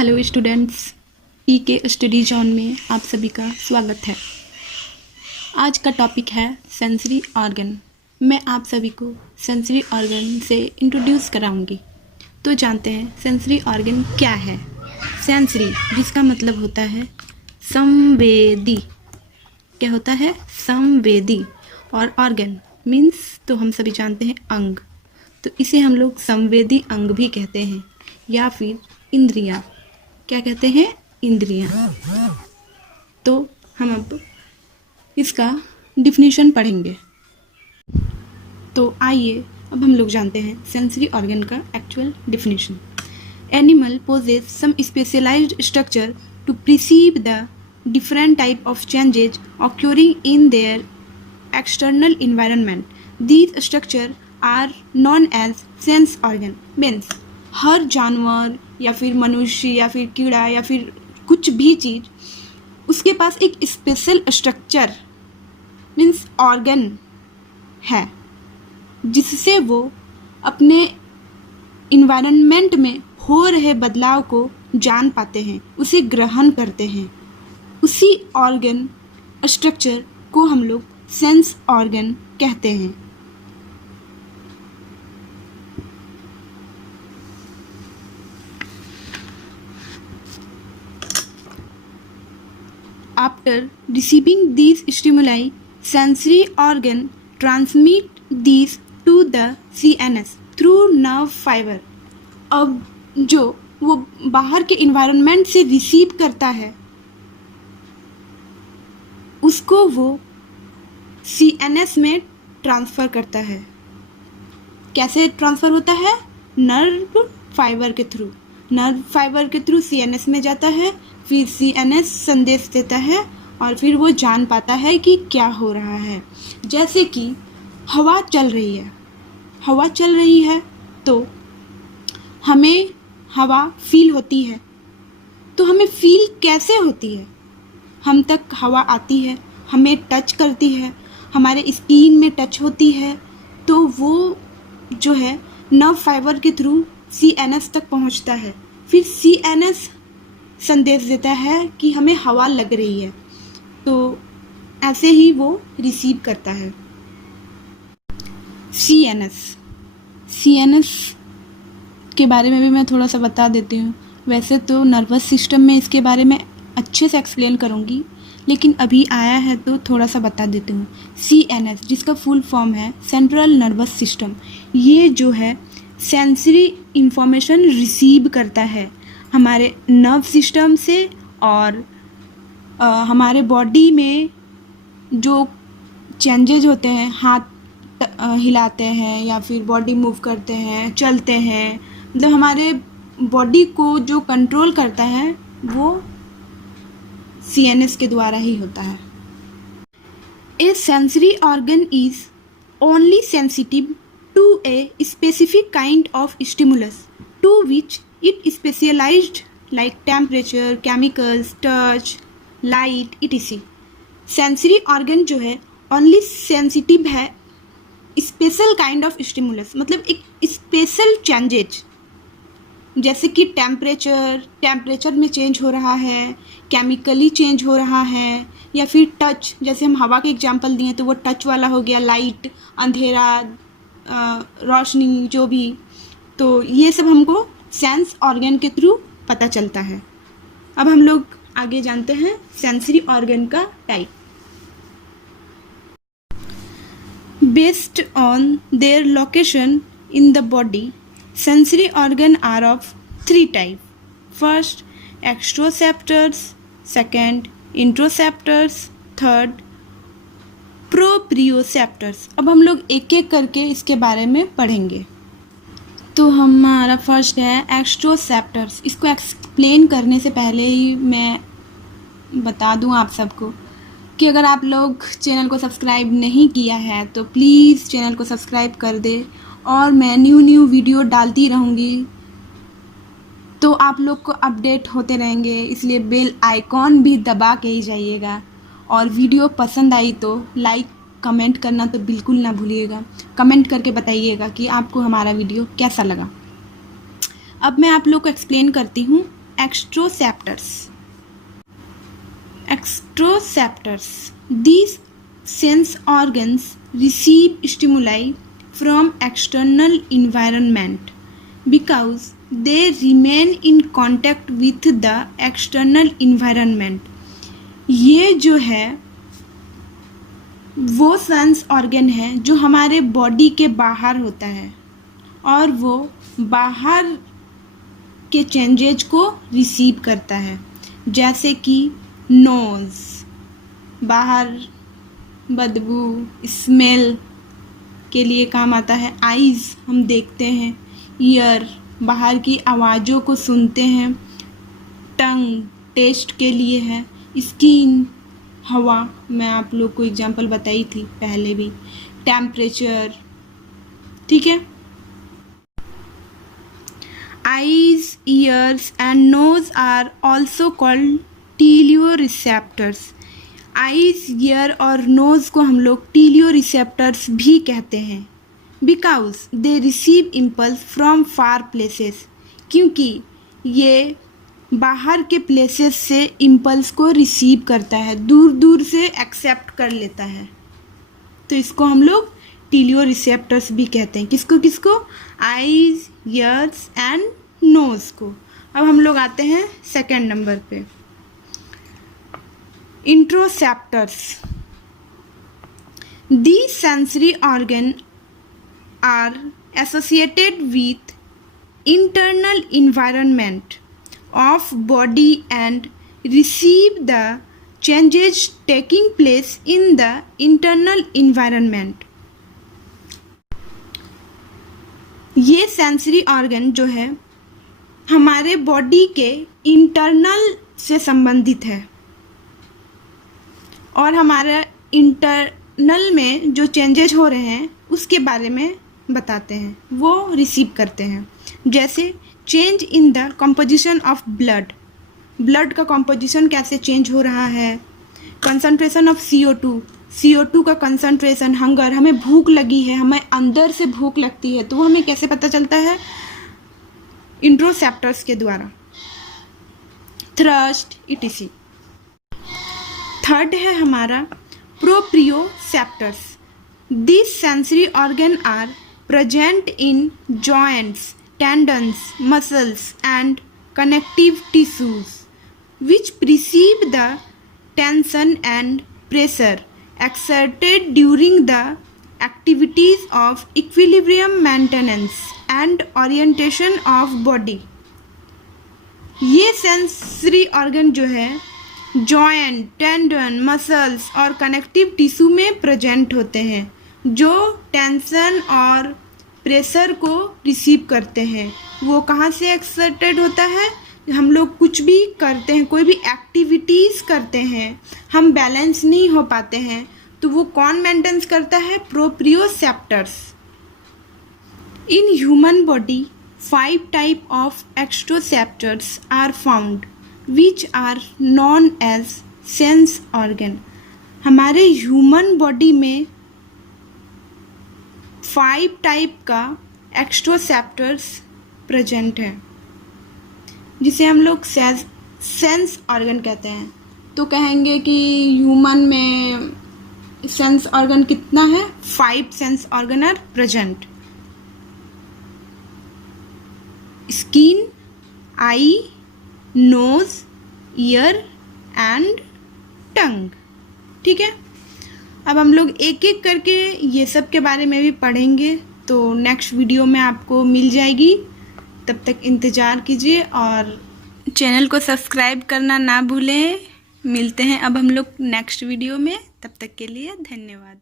Hello students, पीके study zone में आप सभी का स्वागत है। आज का टॉपिक है सेंसरी ऑर्गन। मैं आप सभी को सेंसरी ऑर्गन से इंट्रोड्यूस कराऊंगी। तो जानते हैं सेंसरी ऑर्गन क्या है। सेंसरी जिसका मतलब होता है संवेदी। क्या होता है? संवेदी। और ऑर्गन मीन्स तो हम सभी जानते हैं अंग, तो इसे हम लोग संवेदी अंग भी कहते हैं या फिर इंद्रियां। क्या कहते हैं? इंद्रियां। तो हम अब इसका डिफिनीशन पढ़ेंगे। तो आइए अब हम लोग जानते हैं सेंसरी ऑर्गन का actual definition. Animal possess some specialised structure to perceive the different type of changes occurring in their external environment. These structures are known as sense organ. Means हर जानवर या फिर मनुष्य या फिर कीड़ा या फिर कुछ भी चीज़, उसके पास एक स्पेशल स्ट्रक्चर मीन्स ऑर्गन है जिससे वो अपने इन्वायरमेंट में हो रहे बदलाव को जान पाते हैं, उसे ग्रहण करते हैं। उसी ऑर्गन स्ट्रक्चर को हम लोग सेंस ऑर्गन कहते हैं। After receiving these stimuli, sensory organ transmit these to the CNS through nerve fiber. अब जो वो बाहर के environment से रिसीव करता है उसको वो CNS में ट्रांसफ़र करता है। कैसे ट्रांसफ़र होता है? नर्व फाइबर के थ्रू। नर्व फाइबर के थ्रू CNS में जाता है, फिर CNS संदेश देता है और फिर वो जान पाता है कि क्या हो रहा है। जैसे कि हवा चल रही है, हवा चल रही है तो हमें हवा फील होती है। तो हमें फील कैसे होती है? हम तक हवा आती है, हमें टच करती है, हमारे स्किन में टच होती है, तो वो जो है नर्व फाइबर के थ्रू CNS तक पहुंचता है। फिर CNS संदेश देता है कि हमें हवा लग रही है, तो ऐसे ही वो रिसीव करता है। CNS के बारे में भी मैं थोड़ा सा बता देती हूँ। वैसे तो नर्वस सिस्टम में इसके बारे में अच्छे से एक्सप्लेन करूँगी, लेकिन अभी आया है तो थोड़ा सा बता देती हूँ। CNS जिसका फुल फॉर्म है सेंट्रल नर्वस सिस्टम, ये जो है सेंसरी इंफॉर्मेशन रिसीव करता है हमारे नर्व सिस्टम से, और हमारे बॉडी में जो चेंजेज होते हैं, हाथ हिलाते हैं या फिर बॉडी मूव करते हैं, चलते हैं, मतलब हमारे बॉडी को जो कंट्रोल करता है वो CNS के द्वारा ही होता है। A sensory organ is only sensitive to a specific kind of stimulus to which it specialized like temperature, chemicals, touch, light, etc. Sensory organ जो है only sensitive है special kind of stimulus, मतलब एक special changes, जैसे कि temperature में change हो रहा है, केमिकली चेंज हो रहा है, या फिर टच, जैसे हम हवा के एग्जांपल दिए तो वो टच वाला हो गया, लाइट, अंधेरा, रोशनी, जो भी। तो ये सब हमको सेंस ऑर्गन के थ्रू पता चलता है। अब हम लोग आगे जानते हैं सेंसरी ऑर्गन का type. Based on their location in the body, sensory organ are of 3 type. First exteroceptors, second interoceptors, third proprioceptors. अब हम लोग एक एक करके इसके बारे में पढ़ेंगे। तो हमारा फर्स्ट है एक्स्ट्रोसेप्टर्स। इसको एक्सप्लेन करने से पहले ही मैं बता दूं आप सबको कि अगर आप लोग चैनल को सब्सक्राइब नहीं किया है तो प्लीज़ चैनल को सब्सक्राइब कर दे, और मैं न्यू वीडियो डालती रहूँगी तो आप लोग को अपडेट होते रहेंगे, इसलिए बेल आइकॉन भी दबा के ही जाइएगा। और वीडियो पसंद आई तो लाइक कमेंट करना तो बिल्कुल ना भूलिएगा। कमेंट करके बताइएगा कि आपको हमारा वीडियो कैसा लगा। अब मैं आप लोग को एक्सप्लेन करती हूँ extroceptors. Extroceptors. These sense organs receive stimuli from external environment because they remain in contact with the external environment. ये जो है वो सेंस ऑर्गन है जो हमारे बॉडी के बाहर होता है और वो बाहर के चेंजेज को रिसीव करता है, जैसे कि नोज़ बाहर बदबू स्मेल के लिए काम आता है, आइज़ हम देखते हैं, ईयर बाहर की आवाज़ों को सुनते हैं, टंग टेस्ट के लिए है, स्किन हवा, मैं आप लोग को एग्जांपल बताई थी पहले भी, टेम्परेचर, ठीक है। Eyes, ears and nose are also called teleoreceptors. Eyes, ear और नोज़ को हम लोग टीलियोरिसेप्टर्स भी कहते हैं because they receive impulse from far places, क्योंकि ये बाहर के प्लेसेस से इम्पल्स को रिसीव करता है, दूर दूर से एक्सेप्ट कर लेता है, तो इसको हम लोग टीलियोरिसेप्टर्स भी कहते हैं। किसको किसको? आइज़, ईयर्स एंड नोज़ को। अब हम लोग आते हैं सेकंड नंबर पे, इंट्रोसेप्टर्स। These sensory organs are associated with internal environment of body and receive the changes taking place in the internal environment. ये सेंसरी ऑर्गन जो है हमारे बॉडी के इंटरनल से संबंधित है और हमारा इंटरनल में जो चेंजेस हो रहे हैं उसके बारे में बताते हैं, वो रिसीव करते हैं। जैसे change in the composition of blood, blood का कंपोजिशन कैसे चेंज हो रहा है, कंसंट्रेशन ऑफ CO2 का कंसंट्रेशन, हंगर, हमें भूख लगी है, हमें अंदर से भूख लगती है, तो वो हमें कैसे पता चलता है? इंट्रोसेप्टर्स के द्वारा, थ्रस्ट etc। थर्ड है हमारा proprioceptors. This sensory organ are present in joints, tendons, muscles and connective tissues which perceive the tension and pressure exerted during the activities of equilibrium maintenance and orientation of body। ये sensory organ जो है joint, tendon, muscles और connective tissue में present होते हैं, जो tension और pressure को रिसीव करते हैं। वो कहाँ से एक्सर्टेड होता है? हम लोग कुछ भी करते हैं, कोई भी एक्टिविटीज़ करते हैं, हम बैलेंस नहीं हो पाते हैं, तो वो कौन मेंटेन करता है? Proprioceptors. In human body 5 type of exteroceptors are found which are known as sense organ. हमारे ह्यूमन बॉडी में 5 टाइप का एक्स्ट्रोसेप्टर्स प्रेजेंट है, जिसे हम लोग सेंस ऑर्गन कहते हैं। तो कहेंगे कि ह्यूमन में सेंस ऑर्गन कितना है? 5 sense organ are present. Skin, eye, nose, ear and tongue, ठीक है। अब हम लोग एक एक करके ये सब के बारे में भी पढ़ेंगे, तो नेक्स्ट वीडियो में आपको मिल जाएगी। तब तक इंतज़ार कीजिए और चैनल को सब्सक्राइब करना ना भूलें। मिलते हैं अब हम लोग नेक्स्ट वीडियो में, तब तक के लिए धन्यवाद।